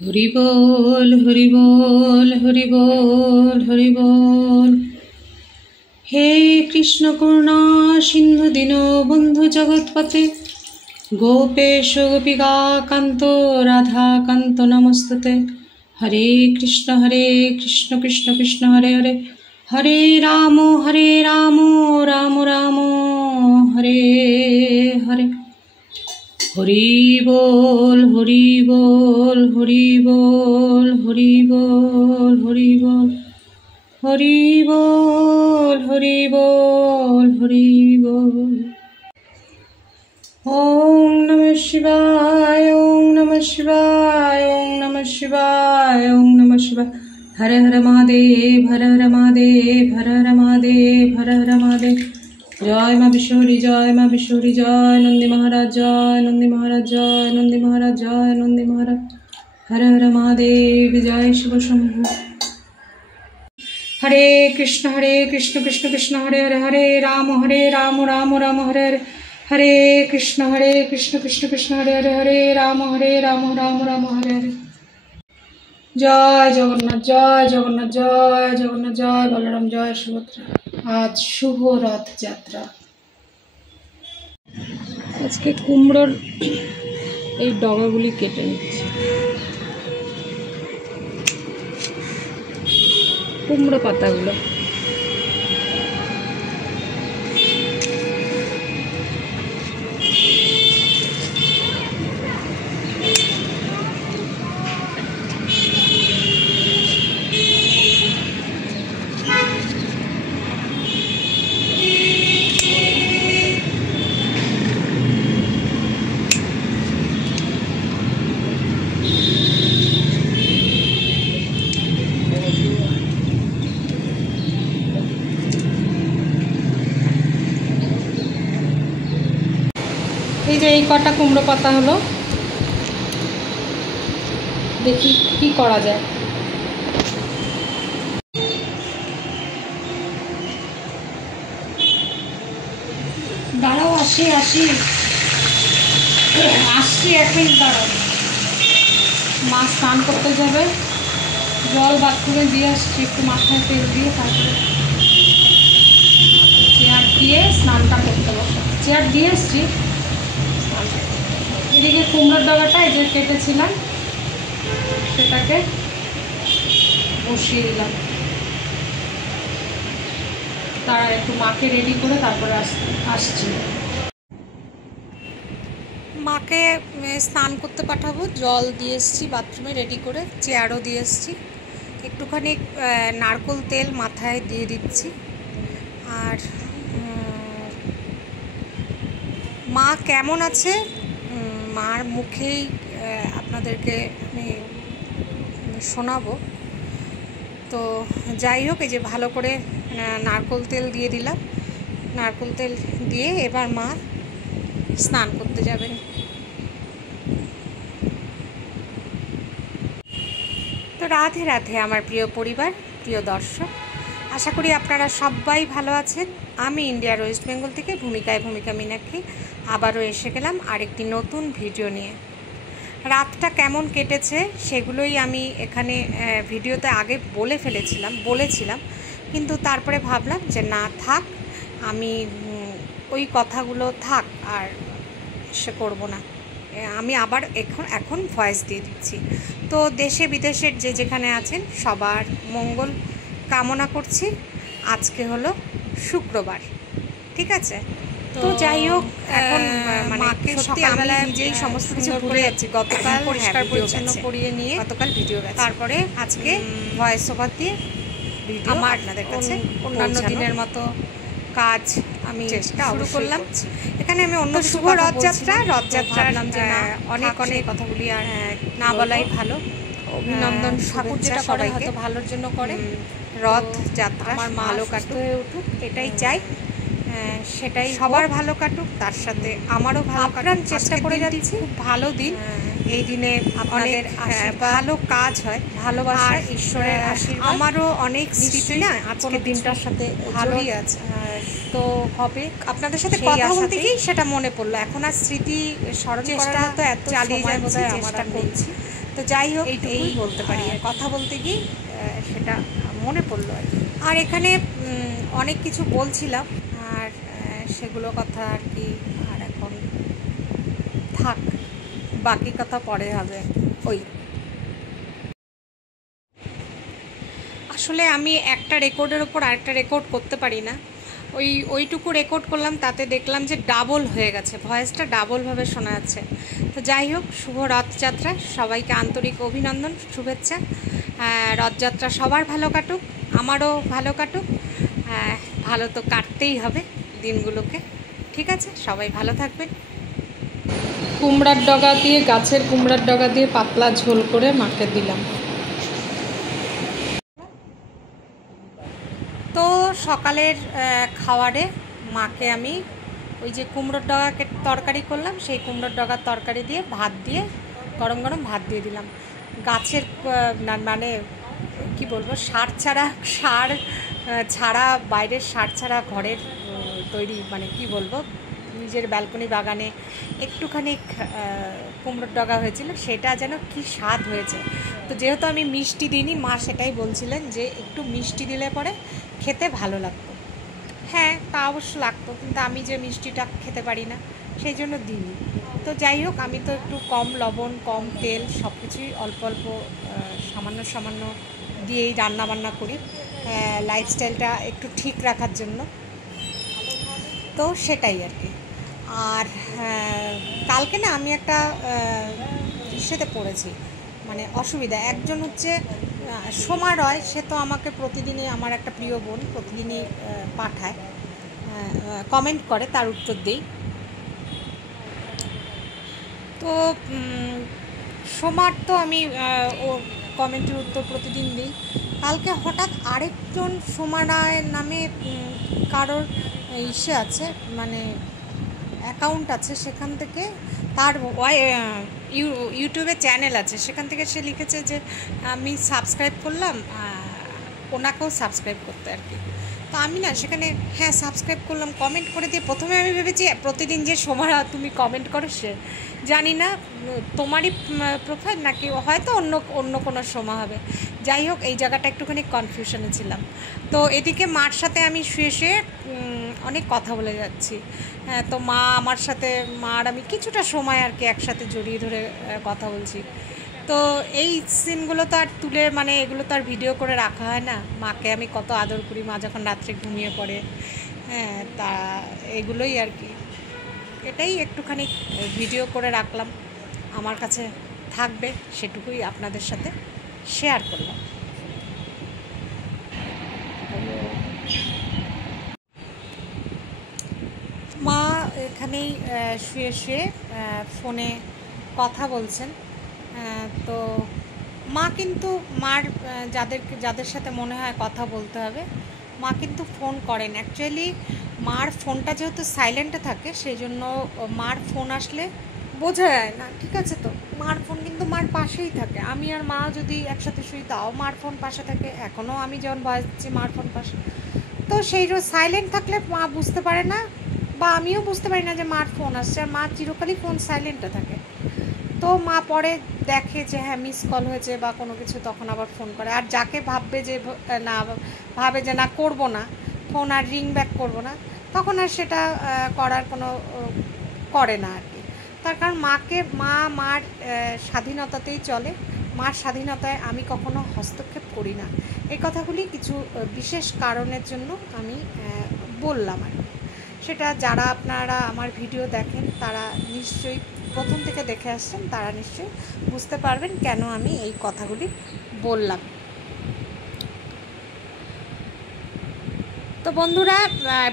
হরি বল হরি বল হরি বল হরি বল। হে কৃষ্ণ করুণা সিন্ধু দীনবন্ধু জগৎপতে গোপেশ গোপিকা কান্ত রাধা কান্ত নমস্তুতে। হরে কৃষ্ণ কৃষ্ণ কৃষ্ণ হরে হরে, হরে রাম রাম রাম হরে হরে। হরি বল হরি বল হরি বল হরি বল হরি বল হরি বল হরি বল হরি বল। ওম নমঃ শিবায় ওম নমঃ শিবায় ওম নমঃ শিবায় ওম নমঃ শিবায়। হর হর মহাদেব হর হর মহাদেব হর হর মহাদেব হর হর মহাদেব। জয় মা বিশ্বহরি জয় মা বিশ্বহরি জয় নন্দী মহারাজ জয় নন্দী মহারাজ জয় নন্দী মহারাজ জয় নন্দী মহারাজ। হর হর মহাদেব জয় শিব শম্ভু। হরে কৃষ্ণ কৃষ্ণ কৃষ্ণ হরে হরে, হরে রাম রাম রাম হরে হরে। হরে কৃষ্ণ কৃষ্ণ কৃষ্ণ হরে হরে, হরে রাম রাম রাম হরে হরে। জয় জগন্নাথ জয় জগন্নাথ জয় জগন্নাথ জয় বলরাম জয় সুভদ্রা। আজ শুভ রথযাত্রা। আজকে কুমড়োর এই ডগাগুলি কেটে নিচ্ছি। কুমড়ো পাতাগুলো এই যে এই কটা কুমড়ো পাতা হলো, দেখি কি করা যায়। দাঁড়াও আসি আসছি 1 মিনিট দাঁড়াও। মা স্নান করতে যাবে, জল বাথরুমে দিয়ে আসছি, একটু মাথায় তেল দিয়ে তারপরে চেয়ার দিয়ে স্নানটা করতে বসে। চেয়ার দিয়ে এসছি। এদিকে কুমড়োর ডগাটা এই যে কেটেছিলাম সেটাকে বসিয়ে দিলাম। তারা একটু মাকে রেডি করে তারপরে আসছি। মাকে স্নান করতে পাঠাবো, জল দিয়ে এসছি বাথরুমে রেডি করে, চেয়ারও দিয়ে এসছি। একটুখানি নারকেল তেল মাথায় দিয়ে দিচ্ছি। আর মা কেমন আছে মার মুখেই আপনাদেরকে আমি শোনাবো। তো যাই হোক, এই যে ভালো করে নারকেল তেল দিয়ে দিলাম। নারকেল তেল দিয়ে এবার মা স্নান করতে যাবেন। তো রাধে রাধে আমার প্রিয় পরিবার, প্রিয় দর্শক, আশা করি আপনারা সবাই ভালো আছেন। আমি ইন্ডিয়ার ওয়েস্ট বেঙ্গল থেকে ভূমিকা মীনাক্ষী আবারও এসে গেলাম আরেকটি নতুন ভিডিও নিয়ে। রাতটা কেমন কেটেছে সেগুলোই আমি এখানে ভিডিওতে আগে বলেছিলাম, কিন্তু তারপরে ভাবলাম যে না থাক, আমি ওই কথাগুলো থাক আর সে করব না। আমি আবার এখন ভয়েস দিয়ে দিচ্ছি। তো দেশে বিদেশের যেখানে আছেন সবার মঙ্গল কামনা করছি। আজকে হলো শুক্রবার, ঠিক আছে? তো যাই হোক, এখন মাকে সকালবেলা নিজেই সমস্ত কিছু ভুলে যাচ্ছি। গতকাল পরিষ্কার পরিচ্ছন্ন করিয়ে নিয়ে গতকাল ভিডিও গেছে, তারপরে আজকে ভয়েস ওভার দিয়ে ভিডিও আমার আপনাদের কাছে অন্যান্য দিনের মতো কাজ আমি শুরু করলাম। এখানে আমি অন্য শুভ রথযাত্রার যে না অনেক কথাগুলি আর না বলাই ভালো। অভিনন্দন ঠাকুর যেটা করে হয়তো ভালোর জন্য করে। রথযাত্রা আমার ভালো কাটুক হয়ে উঠুক এটাই চাই, সেটাই সবার ভালো কাটুক, তার সাথে আমারও ভালো কাটার চেষ্টা করে যাচ্ছি। খুব ভালো দিন, এই দিনে আপনাদের ভালো কাজ হয়, ভালোবাসা, ঈশ্বরের আশীর্বাদ, আমারও অনেক স্মৃতি না আজকের দিনটার সাথে ভালোই আছে। তো হবে আপনাদের সাথে কথা বলতে গিয়ে সেটা মনে পড়লো। এখন আর স্মৃতি স্মরণ করার মতো এত চালিয়ে যাচ্ছি, চেষ্টা করছি। তো যাই হোক, এই বলতে পারি, কথা বলতে গিয়ে সেটা মনে পড়লো আর কি। আর এখানে অনেক কিছু বলছিলাম, আর সেগুলো কথা আর কি, আর এখন থাক, বাকি কথা পরে হবে। আসলে আমি একটা রেকর্ডের ওপর আরেকটা রেকর্ড করতে পারি না, ওইটুকু রেকর্ড করলাম, তাতে দেখলাম যে ডাবল হয়ে গেছে, ভয়েসটা ডাবলভাবে শোনা যাচ্ছে। তো যাই হোক, শুভ রথযাত্রা, সবাইকে আন্তরিক অভিনন্দন, শুভেচ্ছা। রথযাত্রা সবার ভালো কাটুক, আমারও ভালো কাটুক। ভালো তো কাটতেই হবে দিনগুলোকে, ঠিক আছে? সবাই ভালো থাকবেন। কুমড়ার ডগা দিয়ে, গাছের কুমড়ার ডগা দিয়ে পাতলা ঝোল করে মাকে দিলাম। তো সকালের খাবারে মাকে আমি ওই যে কুমড়োর ডগাকে তরকারি করলাম, সেই কুমড়োর ডগার তরকারি দিয়ে ভাত দিয়ে, গরম গরম ভাত দিয়ে দিলাম। গাছের মানে কি বলবো, সার ছাড়া বাইরের সার ছাড়া ঘরের তৈরি, মানে কি বলবো, নিজের ব্যালকনি বাগানে একটুখানি কুমড়োর ডগা হয়েছিল, সেটা যেন কি স্বাদ হয়েছে। তো যেহেতু আমি মিষ্টি দিইনি, মা সেটাই বলছিলেন যে একটু মিষ্টি দিলে পরে খেতে ভালো লাগতো। হ্যাঁ, তা অবশ্য লাগতো, কিন্তু আমি যে মিষ্টিটা খেতে পারি না, সেই জন্য দিইনি। তো যাই হোক, আমি তো একটু কম লবণ, কম তেল, সব কিছুই অল্প অল্প সামান্য সামান্য দিয়েই রান্নাবান্না করি, লাইফস্টাইলটা একটু ঠিক রাখার জন্য। তো সেটাই আর কি। আর কালকে না আমি একটা ইসেতে পড়েছি, মানে অসুবিধা। একজন হচ্ছে সোমা রয়, সে তো আমাকে প্রতিদিনই, আমার একটা প্রিয় বোন, প্রতিদিনই পাঠায়, কমেন্ট করে, তার উত্তর দিই। তো সোমার তো আমি ও কমেন্টের উত্তর প্রতিদিন দিই। কালকে হঠাৎ আরেকজন সোমা রায়ের নামে কারোর ইসে আছে, মানে অ্যাকাউন্ট আছে, সেখান থেকে তার ইউটিউবে চ্যানেল আছে, সেখান থেকে সে লিখেছে যে আমি সাবস্ক্রাইব করলাম, ওনাকেও সাবস্ক্রাইব করতে আর কি। তো আমি না সেখানে হ্যাঁ সাবস্ক্রাইব করলাম, কমেন্ট করে দিয়ে প্রথমে আমি ভেবেছি প্রতিদিন যে সোমারা তুমি কমেন্ট করো, সে জানি না তোমারই প্রোফাইল নাকি হয়তো অন্য কোনো সোমা হবে। যাই হোক, এই জায়গাটা একটুখানি কনফিউশনে ছিলাম। তো এদিকে মার সাথে আমি শুয়ে শুয়ে অনেক কথা বলে যাচ্ছি। তো মা আমার সাথে, মার আমি কিছুটা সময় আর কি একসাথে জড়িয়ে ধরে কথা বলছি। তো এই সিনগুলো তো আর তুলে, মানে এগুলো তো আর ভিডিও করে রাখা হয় না। মাকে আমি কত আদর করি, মা যখন রাত্রে ঘুমিয়ে পড়ে, হ্যাঁ, তা এগুলোই আর কি। এটাই একটুখানি ভিডিও করে রাখলাম, আমার কাছে থাকবে, সেটুকুই আপনাদের সাথে শেয়ার করলাম। মা এখানেই শুয়ে শুয়ে ফোনে কথা বলছেন। তো মা কিন্তু যাদের সাথে মনে হয় কথা বলতে হবে, মা কিন্তু ফোন করেন। অ্যাকচুয়ালি মার ফোনটা যেহেতু সাইলেন্টে থাকে, সেই জন্য মার ফোন আসলে বোঝা যায় না, ঠিক আছে? তো মার ফোন কিন্তু মার পাশেই থাকে। আমি আর মা যদি একসাথে শুই, তাও মার ফোন পাশে থাকে। এখনও আমি যখন ভয়েস দিচ্ছি, মার ফোন পাশে। তো সেই সাইলেন্ট থাকলে মা বুঝতে পারে না, বা আমিও বুঝতে পারি না যে মার ফোন আসছে, আর মা চিরকালই ফোন সাইলেন্টে থাকে। তো মা পরে দেখে যে হ্যাঁ মিস কল হয়েছে বা কোনো কিছু, তখন আবার ফোন করে। আর যাকে ভাবে যে না করবো না ফোন, আর রিং ব্যাক করবো না, তখন আর সেটা করার কোনো করে না আর কি। তার কারণ মার স্বাধীনতাতেই চলে, মার স্বাধীনতায় আমি কখনো হস্তক্ষেপ করি না। এই কথাগুলি কিছু বিশেষ কারণের জন্য আমি বললাম আর কি। সেটা যারা আপনারা আমার ভিডিও দেখেন, তারা নিশ্চয়ই প্রথম থেকে দেখে আসছেন, তারা নিশ্চয়ই বুঝতে পারবেন কেন আমি এই কথাগুলি বললাম। তো বন্ধুরা,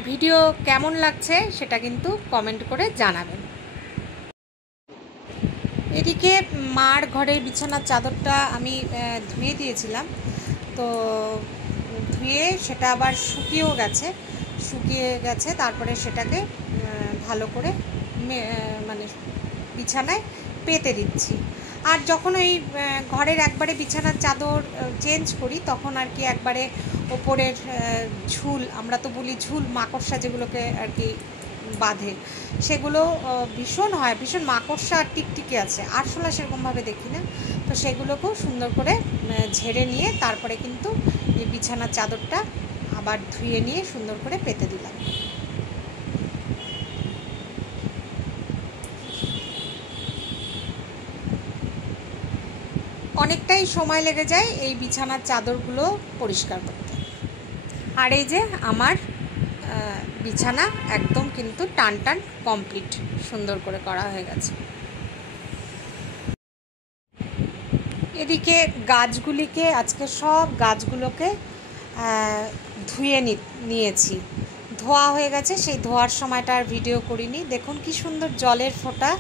ভিডিও কেমন লাগছে সেটা কিন্তু কমেন্ট করে জানাবেন। এদিকে মার ঘরের বিছানার চাদরটা আমি ধুয়ে দিয়েছিলাম, তো ধুয়ে সেটা আবার শুকিয়ে গেছে। তারপরে সেটাকে ভালো করে মানে বিছানায় পেতে দিচ্ছি। আর যখন ওই ঘরের একবারে বিছানার চাদর চেঞ্জ করি, তখন আর কি একবারে ওপরের ঝুল, আমরা তো বলি ঝুল, মাকড়সা যেগুলোকে আর কি বাঁধে, সেগুলো ভীষণ হয়, ভীষণ মাকড়সা আর টিকটিকি আছে। আরশোলা সেরকমভাবে দেখি না। তো সেগুলোকেও সুন্দর করে ঝেড়ে নিয়ে তারপরে কিন্তু এই বিছানার চাদরটা আবার ধুয়ে নিয়ে সুন্দর করে পেতে দিলাম। অনেকটাই সময় লেগে যায় এই বিছানার চাদরগুলো পরিষ্কার করতে। আর এই যে আমার বিছানা একদম কিন্তু টান টান কমপ্লিট, সুন্দর করে করা হয়ে গেছে। এদিকে গাছগুলিকে, আজকে সব গাছগুলোকে ধুয়ে নিয়েছি, ধোয়া হয়ে গেছে। সেই ধোয়ার সময়টা আর ভিডিও করিনি। দেখুন কি সুন্দর জলের ফোঁটা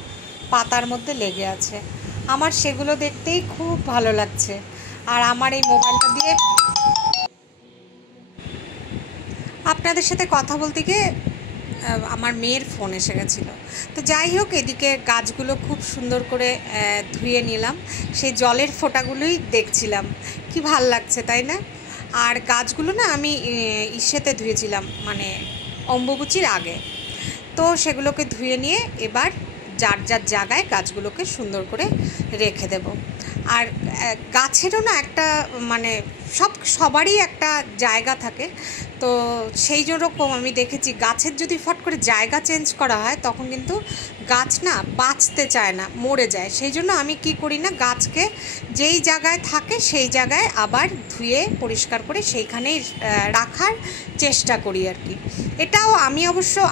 পাতার মধ্যে লেগে আছে, আমার সেগুলো দেখতেই খুব ভালো লাগছে। আর আমার এই মোবাইলটা দিয়ে আপনাদের সাথে কথা বলতে গিয়ে আমার মেয়ের ফোন এসে গেছিলো। তো যাই হোক, এদিকে গাছগুলো খুব সুন্দর করে ধুয়ে নিলাম, সেই জলের ফোঁটাগুলোই দেখছিলাম, কি ভাল লাগছে তাই না। আর গাছগুলো না আমি ইসেতে ধুয়েছিলাম, মানে অম্বুবাচীর আগে। তো সেগুলোকে ধুয়ে নিয়ে এবার যার যার জায়গায় গাছগুলোকে সুন্দর করে রেখে দেব। আর গাছেরও না একটা মানে সবারই একটা জায়গা থাকে, তো সেই রকম আমি দেখেছি গাছের যদি ফট করে জায়গা চেঞ্জ করা হয় তখন কিন্তু গাছ না বাঁচতে চায় না, মরে যায়। সেই জন্য আমি কি করি না, গাছকে যেই জায়গায় থাকে সেই জায়গায় আবার ধুয়ে পরিষ্কার করে সেইখানেই রাখার চেষ্টা করি আর কি। এটাও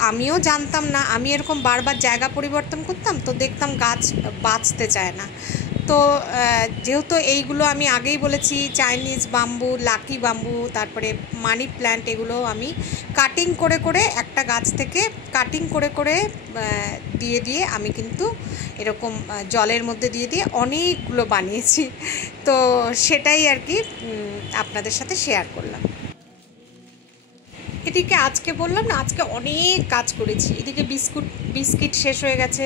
আমিও জানতাম না, আমি এরকম বারবার জায়গা পরিবর্তন করতাম, তো দেখতাম গাছ বাঁচতে চায় না। তো যেহেতু এইগুলো আমি আগেই বলেছি, চাইনিজ বাম্বু, লাকি বাম্বু, তারপরে মানি প্ল্যান্ট, এগুলো আমি কাটিং করে করে একটা গাছ থেকে কাটিং করে করে দিয়ে আমি কিন্তু এরকম জলের মধ্যে দিয়ে অনেকগুলো বানিয়েছি। তো সেটাই আর কি আপনাদের সাথে শেয়ার করলাম। এদিকে আজকে বললাম না, আজকে অনেক কাজ করেছি। এদিকে বিস্কিট শেষ হয়ে গেছে,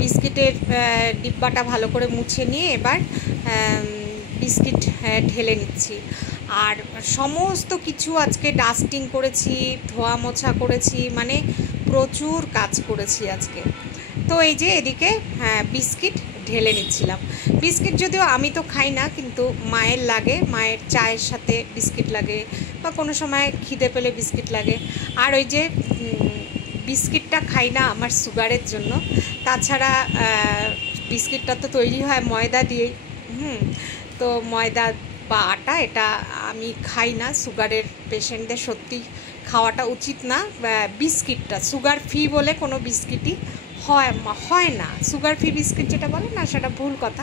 বিস্কিটের ডিব্বাটা ভালো করে মুছে নিয়ে এবার বিস্কিট ঢেলে নিচ্ছি। আর সমস্ত কিছু আজকে ডাস্টিং করেছি, ধোয়া মোছা করেছি, মানে প্রচুর কাজ করেছি আজকে। তো এই যে এদিকে বিস্কিট ঢেলে নিচ্ছিলাম। বিস্কিট যদিও আমি তো খাই না, কিন্তু মায়ের লাগে, মায়ের চায়ের সাথে বিস্কিট লাগে, বা কোনো সময় খিদে পেলে বিস্কিট লাগে। আর ওই যে বিস্কিটটা খাই না আমার সুগারের জন্য, তাছাড়া বিস্কিটটা তো তৈরি হয় ময়দা দিয়েই, তো ময়দা বা আটা এটা আমি খাই না। সুগারের পেশেন্টদের সত্যি খাওয়াটা উচিত না। বিস্কিটটা সুগার ফ্রি বলে কোনো বিস্কিটই হয় না, সুগার ফ্রি বিস্কিট যেটা বলে না সেটা ভুল কথা।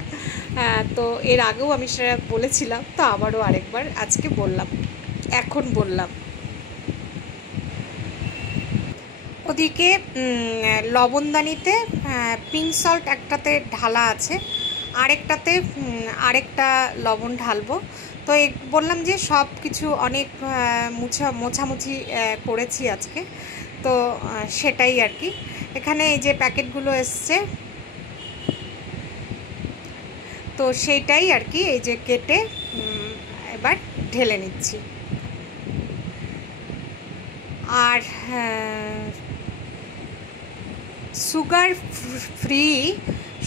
তো এর আগেও আমি সেটা বলেছিলাম, তো আবারও আরেকবার আজকে এখন বললাম। ওদিকে লবণদানিতে পিঙ্ক সল্ট একটাতে ঢালা আছে, আরেকটাতে আরেকটা লবণ ঢালবো। তো বললাম যে সব কিছু অনেক মোছামুছি করেছি আজকে, তো সেটাই আর কি। এখানে এই যে প্যাকেটগুলো এসছে, তো সেইটাই আর কি, এই যে কেটে এবার ঢেলে নিচ্ছি। আর সুগার ফ্রি,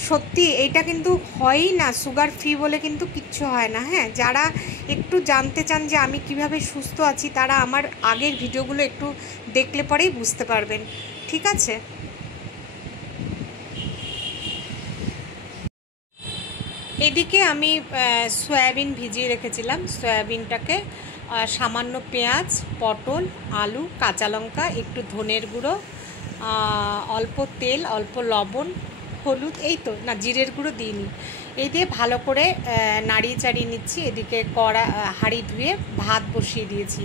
সত্যি এইটা কিন্তু হয়ই না, সুগার ফ্রি বলে কিন্তু কিচ্ছু হয় না। হ্যাঁ, যারা একটু জানতে চান যে আমি কিভাবে সুস্থ আছি, তারা আমার আগের ভিডিওগুলো একটু দেখলে পরেই বুঝতে পারবেন, ঠিক আছে। এদিকে আমি সয়াবিন ভিজিয়ে রেখেছিলাম, সয়াবিনটাকে সামান্য পেঁয়াজ, পটল, আলু, কাঁচা লঙ্কা, একটু ধনের গুঁড়ো, অল্প তেল, অল্প লবণ, হলুদ, এই তো না, জিরের গুঁড়ো দিইনি, এই দিয়ে ভালো করে নাড়িয়ে চাড়িয়ে নিচ্ছি। এদিকে হাঁড়ি ধুয়ে ভাত বসিয়ে দিয়েছি।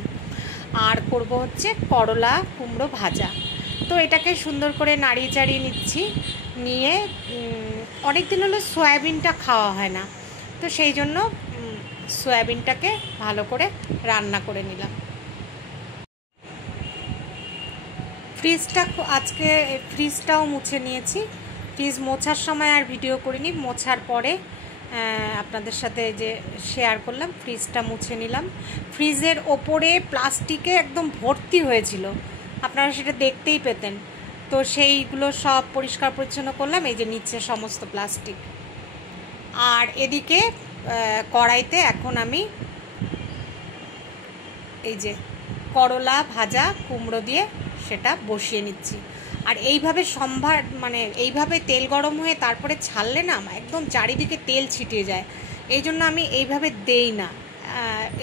আর করব হচ্ছে করলা কুমড়ো ভাজা। তো এটাকে সুন্দর করে নাড়িয়ে চাড়িয়ে নিচ্ছি, নিয়ে অনেক দিন হলো সয়াবিনটা খাওয়া হয় না, তো সেই জন্য সয়াবিনটাকে ভালো করে রান্না করে নিলাম। আজকে ফ্রিজটাও মুছে নিয়েছি। ফ্রিজ মোছার সময় আর ভিডিও করিনি, মোছার পরে আপনাদের সাথে যে শেয়ার করলাম। ফ্রিজটা মুছে নিলাম। ফ্রিজের ওপরে প্লাস্টিকে একদম ভর্তি হয়েছিল, আপনারা সেটা দেখতেই পেতেন। তো সেইগুলো সব পরিষ্কার পরিচ্ছন্ন করলাম। এই যে নিচে সমস্ত প্লাস্টিক। আর এদিকে কড়াইতে এখন আমি এই যে করলা ভাজা কুমড়ো দিয়ে সেটা বসিয়ে নিচ্ছি। আর এইভাবে মানে এইভাবে তেল গরম হয়ে তারপরে ছাড়লে না একদম চারিদিকে তেল ছিটিয়ে যায়, এই জন্য আমি এইভাবে দেই না,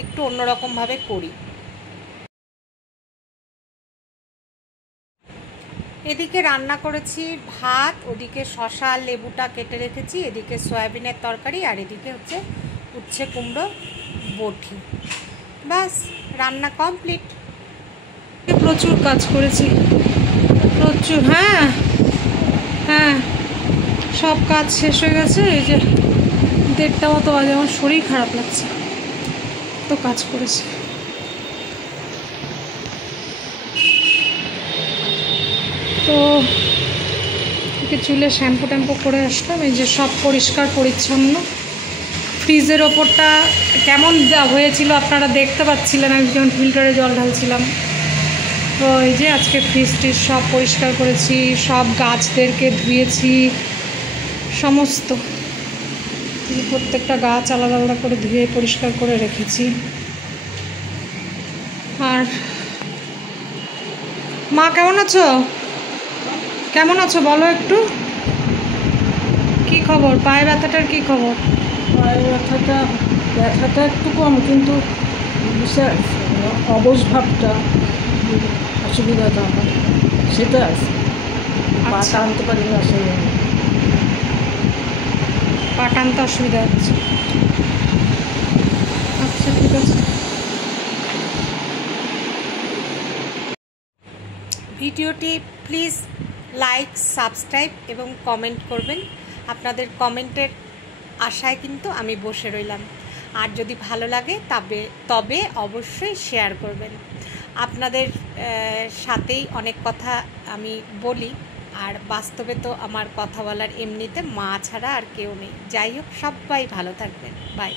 একটু অন্যরকমভাবে করি। এদিকে রান্না করেছি ভাত, ওদিকে শসা লেবুটা কেটে রেখেছি, এদিকে সয়াবিনের তরকারি, আর এদিকে হচ্ছে উচ্ছে কুমড়ো বটি। বাস, রান্না কমপ্লিট। প্রচুর কাজ করেছি, প্রচুর। হ্যাঁ হ্যাঁ, সব কাজ শেষ হয়ে গেছে। এই যে 1:30 মতো বাজে, আমার শরীর খারাপ লাগছে, তো কাজ করেছি। তো চুলে শ্যাম্পু ট্যাম্পু করে আসলাম। এই যে সব পরিষ্কার পরিচ্ছন্ন। ফ্রিজের ওপরটা কেমন হয়েছিল আপনারা দেখতে পাচ্ছিলেন আমি যখন ফিল্টারে জল ঢালছিলাম। তো এই যে আজকে ফ্রিজটি সব পরিষ্কার করেছি, সব গাছদেরকে ধুয়েছি, সমস্ত প্রত্যেকটা গাছ আলাদা আলাদা করে ধুয়ে পরিষ্কার করে রেখেছি। আর মা কেমন আছো? কেমন আছো বলো একটু, কি খবর? পায়ে ব্যথাটার কি খবর? পায়ে ব্যথাটা একটু কম, কিন্তু অবশ ভাবটা, অসুবিধাটা আমার সেটা আছে। পা টানতে পারি না, সেই পা টানতে অসুবিধা হচ্ছে। আচ্ছা ঠিক আছে। ভিডিওটি প্লিজ লাইক, সাবস্ক্রাইব এবং কমেন্ট করবেন। আপনাদের কমেন্টের আশায় কিন্তু আমি বসে রইলাম। আর যদি ভালো লাগে তবে অবশ্যই শেয়ার করবেন। আপনাদের সাথেই অনেক কথা আমি বলি, আর বাস্তবে তো আমার কথা বলার এমনিতে মা ছাড়া আর কেউ নেই। যাই হোক, সবাই ভালো থাকবেন। বাই।